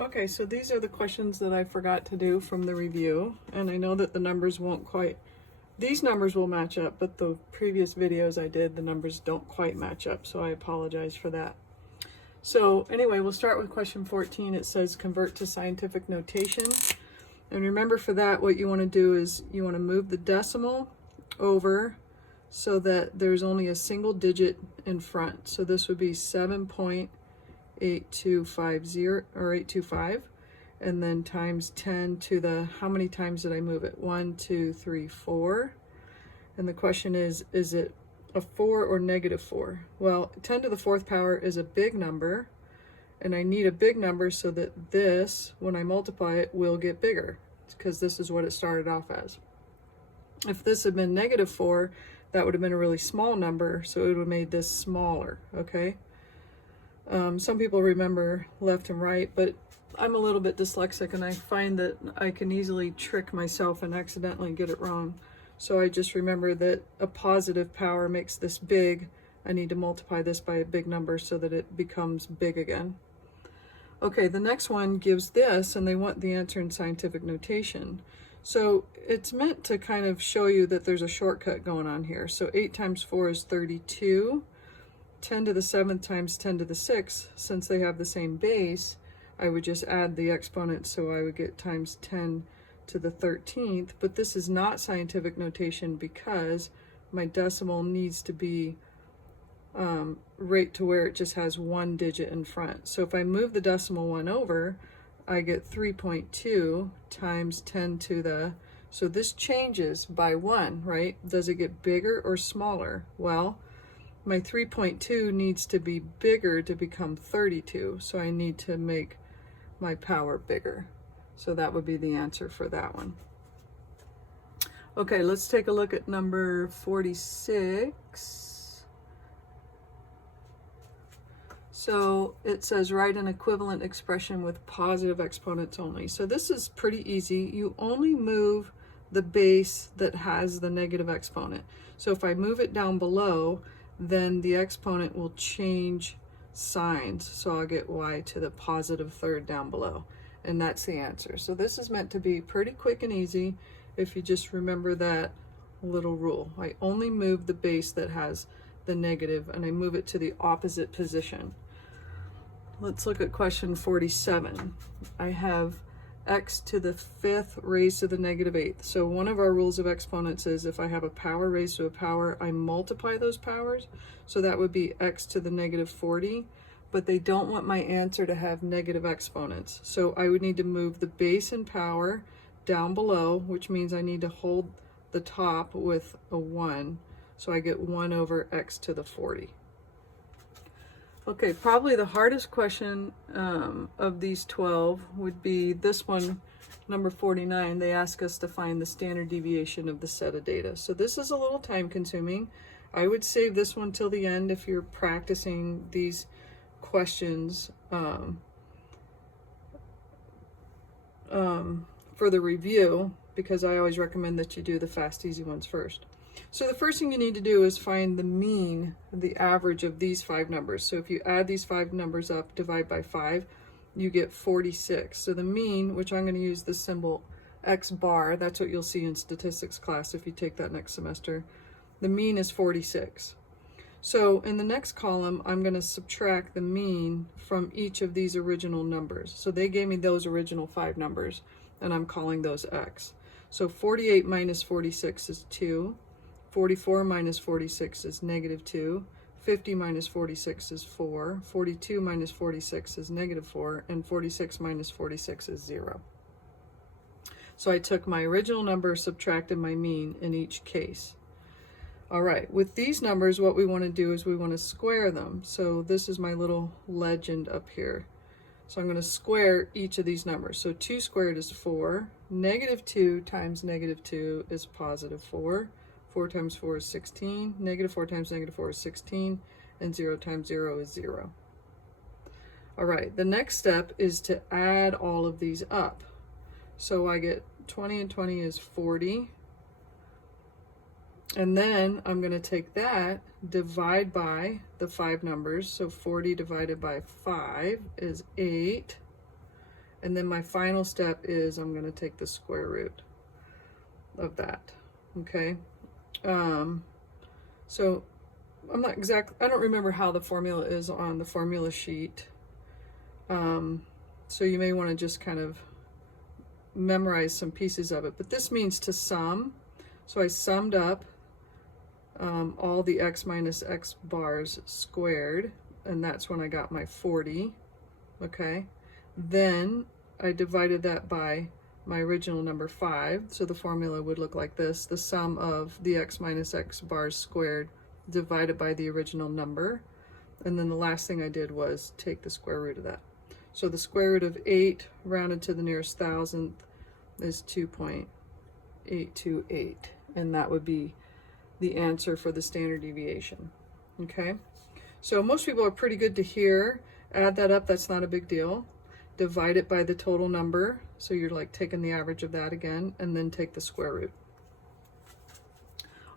Okay, so these are the questions that I forgot to do from the review, and I know that the numbers won't quite, these numbers will match up, but the previous videos I did, the numbers don't quite match up, so I apologize for that. So anyway, we'll start with question 14. It says convert to scientific notation. And remember, for that, what you want to do is you want to move the decimal over so that there's only a single digit in front. So this would be 7.8250 or 825, and then times 10 to the, how many times did I move it? 1, 2, 3, 4. And the question is it a 4 or negative 4? Well, 10 to the 4th power is a big number, and I need a big number so that this, when I multiply it, will get bigger, because this is what it started off as. If this had been negative 4, that would have been a really small number, so it would have made this smaller, okay? Some people remember left and right, but I'm a little bit dyslexic, and I find that I can easily trick myself and accidentally get it wrong. So I just remember that a positive power makes this big. I need to multiply this by a big number so that it becomes big again. Okay, the next one gives this, and they want the answer in scientific notation. So it's meant to kind of show you that there's a shortcut going on here. So 8 times 4 is 32. 10 to the 7th times 10 to the 6th, since they have the same base, I would just add the exponent, so I would get times 10 to the 13th. But this is not scientific notation because my decimal needs to be right to where it just has one digit in front. So if I move the decimal 1 over, I get 3.2 times 10 to the, so this changes by 1, right? Does it get bigger or smaller? Well, my 3.2 needs to be bigger to become 32, so I need to make my power bigger. So that would be the answer for that one. Okay, let's take a look at number 46. So it says write an equivalent expression with positive exponents only. So this is pretty easy. You only move the base that has the negative exponent. So if I move it down below, then the exponent will change signs. So I'll get y to the positive third down below. And that's the answer. So this is meant to be pretty quick and easy if you just remember that little rule. I only move the base that has the negative, and I move it to the opposite position. Let's look at question 47. I have x to the 5th raised to the negative 8th. So one of our rules of exponents is if I have a power raised to a power, I multiply those powers. So that would be x to the negative 40, but they don't want my answer to have negative exponents. So I would need to move the base and power down below, which means I need to hold the top with a 1. So I get 1 over x to the 40. Okay, probably the hardest question of these 12 would be this one, number 49. They ask us to find the standard deviation of the set of data. So this is a little time consuming. I would save this one till the end if you're practicing these questions for the review, because I always recommend that you do the fast, easy ones first. So the first thing you need to do is find the mean, the average of these 5 numbers. So if you add these 5 numbers up, divide by 5, you get 46. So the mean, which I'm going to use the symbol x bar, that's what you'll see in statistics class if you take that next semester. The mean is 46. So in the next column, I'm going to subtract the mean from each of these original numbers. So they gave me those original 5 numbers, and I'm calling those x. So 48 minus 46 is 2. 44 minus 46 is negative 2. 50 minus 46 is 4. 42 minus 46 is negative 4. And 46 minus 46 is 0. So I took my original number, subtracted my mean in each case. All right, with these numbers, what we want to do is we want to square them. So this is my little legend up here. So I'm going to square each of these numbers. So 2 squared is 4. Negative 2 times negative 2 is positive 4. 4 times 4 is 16. Negative 4 times negative 4 is 16. And 0 times 0 is 0. All right, the next step is to add all of these up. So I get 20 and 20 is 40. And then I'm going to take that, divide by the 5 numbers. So 40 divided by 5 is 8. And then my final step is I'm going to take the square root of that. Okay. So I don't remember how the formula is on the formula sheet. So you may want to just kind of memorize some pieces of it. But this means to sum. So I summed up all the x minus x bars squared, and that's when I got my 40. Okay. Then I divided that by my original number 5. So the formula would look like this: the sum of the x minus x bars squared divided by the original number. And then the last thing I did was take the square root of that. So the square root of 8 rounded to the nearest thousandth is 2.828. And that would be the answer for the standard deviation. Okay, so most people are pretty good to here. Add that up, that's not a big deal. Divide it by the total number, so you're like taking the average of that again, and then take the square root.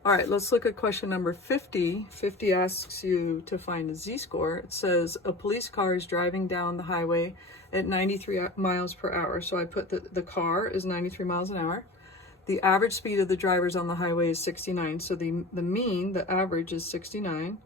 All right, let's look at question number 50. 50 asks you to find a z-score. It says a police car is driving down the highway at 93 miles per hour. So I put the car is 93 miles an hour. The average speed of the drivers on the highway is 69. So the mean, the average is 69.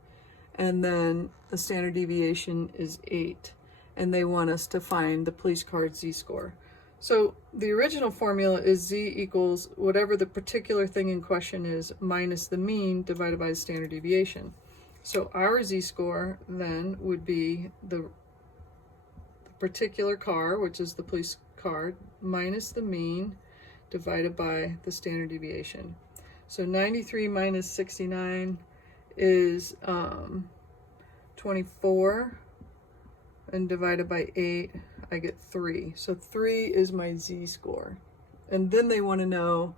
And then the standard deviation is 8. And they want us to find the police car's z-score. So the original formula is z equals whatever the particular thing in question is minus the mean divided by the standard deviation. So our z-score then would be the particular car, which is the police car, minus the mean divided by the standard deviation. So 93 minus 69 is 24, and divided by 8, I get 3. So 3 is my z-score. And then they want to know,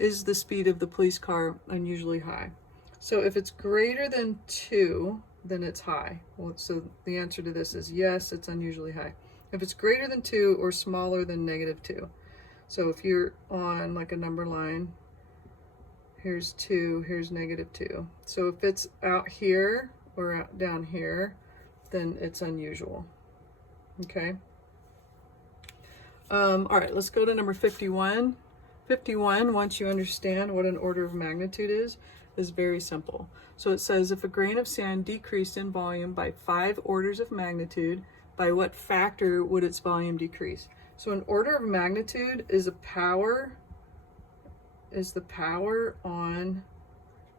is the speed of the police car unusually high? So if it's greater than 2, then it's high. Well, so the answer to this is yes, it's unusually high. If it's greater than 2 or smaller than -2. So if you're on like a number line, here's 2, here's -2. So if it's out here or out down here, then it's unusual. Okay. All right, let's go to number 51. 51, once you understand what an order of magnitude is very simple. So it says if a grain of sand decreased in volume by 5 orders of magnitude, by what factor would its volume decrease? So an order of magnitude is the power on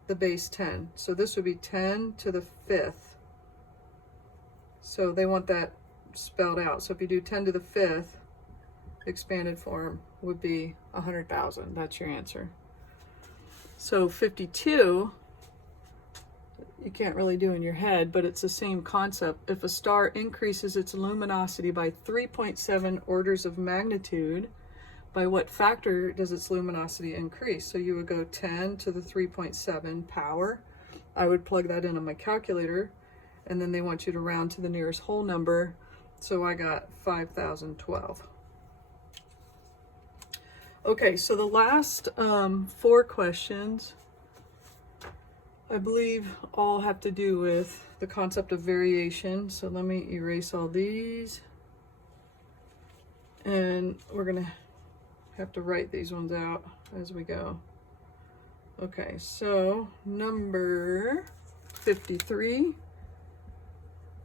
the base 10. So this would be 10 to the 5th. So they want that spelled out. So if you do 10 to the 5th, expanded form would be 100,000. That's your answer. So 52, you can't really do in your head, but it's the same concept. If a star increases its luminosity by 3.7 orders of magnitude, by what factor does its luminosity increase? So you would go 10 to the 3.7 power. I would plug that in on my calculator, and then they want you to round to the nearest whole number. So I got 5,012. Okay, so the last 4 questions, I believe, all have to do with the concept of variation. So let me erase all these. And we're going to have to write these ones out as we go. Okay, so number 53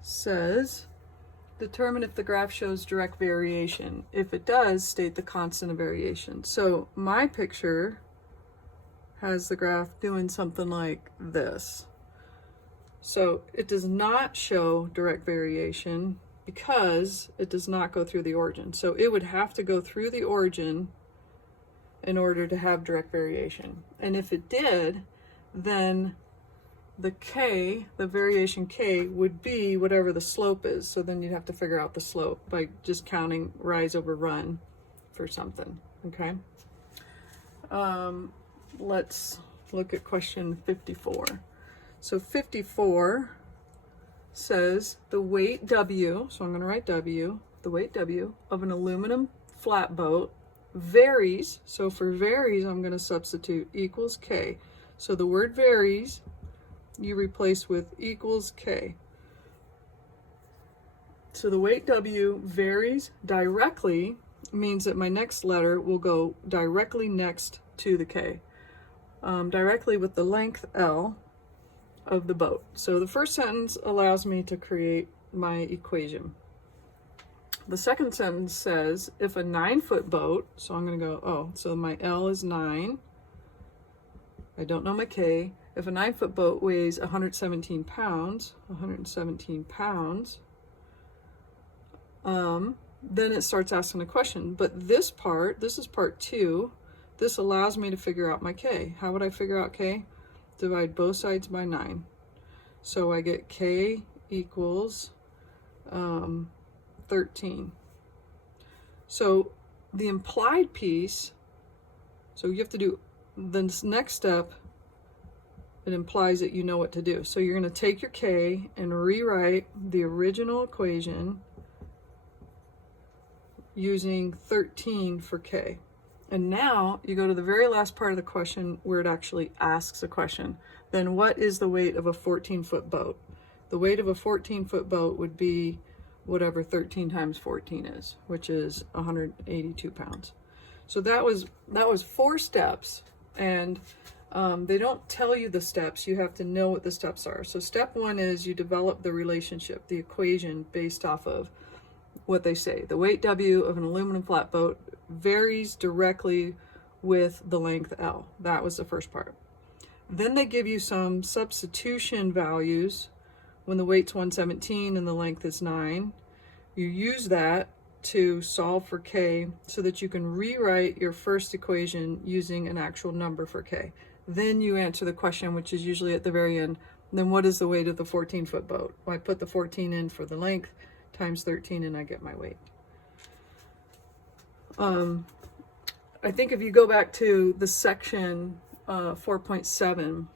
says, determine if the graph shows direct variation. If it does, state the constant of variation. So my picture has the graph doing something like this. So it does not show direct variation because it does not go through the origin. So it would have to go through the origin in order to have direct variation. And if it did, then the k, the variation k, would be whatever the slope is. So then you'd have to figure out the slope by just counting rise over run for something, okay? Let's look at question 54. So 54 says the weight W, so I'm going to write W, the weight W of an aluminum flatboat varies. So for varies, I'm going to substitute equals K. So the word varies, you replace with equals K. So the weight W varies directly, means that my next letter will go directly next to the K, directly with the length L of the boat. So the first sentence allows me to create my equation. The second sentence says if a 9-foot boat, so I'm going to go, oh, so my L is 9. I don't know my K. If a 9-foot boat weighs 117 pounds, then it starts asking a question. But this part, this is part 2, this allows me to figure out my K. How would I figure out K? Divide both sides by 9. So I get K equals 13. So the implied piece, so you have to do the next step, it implies that you know what to do. So you're going to take your K and rewrite the original equation using 13 for K. And now you go to the very last part of the question where it actually asks a question. Then what is the weight of a 14-foot boat? The weight of a 14-foot boat would be whatever 13 times 14 is, which is 182 pounds. So that was 4 steps, and they don't tell you the steps. You have to know what the steps are. So step 1 is you develop the relationship, the equation based off of what they say. The weight W of an aluminum flatboat varies directly with the length L. That was the first part. Then they give you some substitution values when the weight's 117 and the length is 9. You use that to solve for K so that you can rewrite your first equation using an actual number for K. Then you answer the question, which is usually at the very end. Then what is the weight of the 14-foot boat? Well, I put the 14 in for the length times 13 and I get my weight. I think if you go back to the section 4.7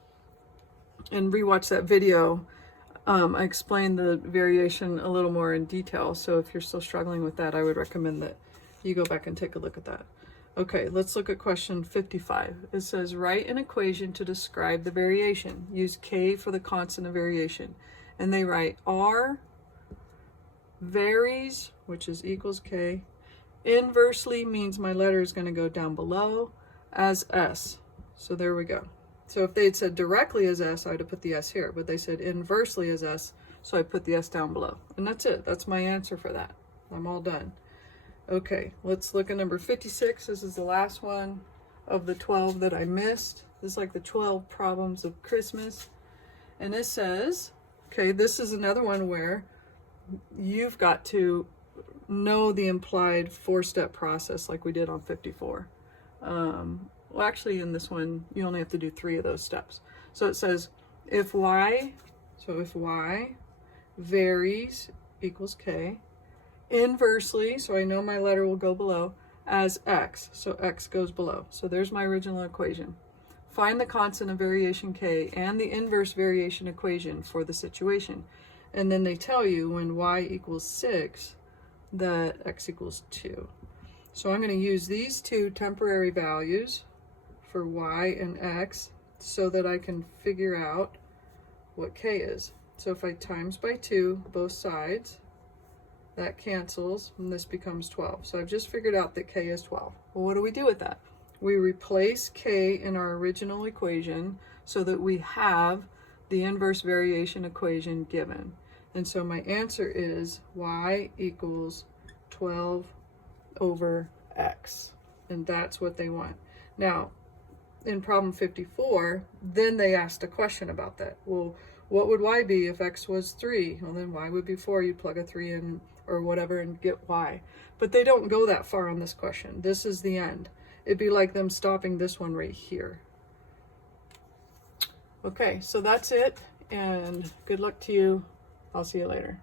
and rewatch that video, I explained the variation a little more in detail. So if you're still struggling with that, I would recommend that you go back and take a look at that. Okay, let's look at question 55. It says, write an equation to describe the variation. Use K for the constant of variation. And they write R varies, which is equals K. Inversely means my letter is going to go down below as S. So there we go. So if they had said directly as S, I'd have put the S here. But they said inversely as S, so I put the S down below. And that's it. That's my answer for that. I'm all done. Okay, let's look at number 56. This is the last one of the 12 that I missed. This is like the 12 problems of Christmas. And it says, okay, this is another one where you've got to know the implied 4-step process like we did on 54. Well, actually in this one, you only have to do 3 of those steps. So it says, if Y varies equals K, inversely, so I know my letter will go below, as X, so X goes below. So there's my original equation. Find the constant of variation K and the inverse variation equation for the situation. And then they tell you when Y equals 6, that X equals 2. So I'm going to use these 2 temporary values for Y and X so that I can figure out what K is. So if I times by 2 both sides, that cancels and this becomes 12. So I've just figured out that K is 12. Well, what do we do with that? We replace K in our original equation so that we have the inverse variation equation given. And so my answer is Y equals 12 over X. And that's what they want. Now, in problem 54, then they asked a question about that. Well, what would Y be if X was 3? Well, then Y would be 4. You plug a 3 in or whatever and get Y. But they don't go that far on this question. This is the end. It'd be like them stopping this one right here. Okay, so that's it. And good luck to you. I'll see you later.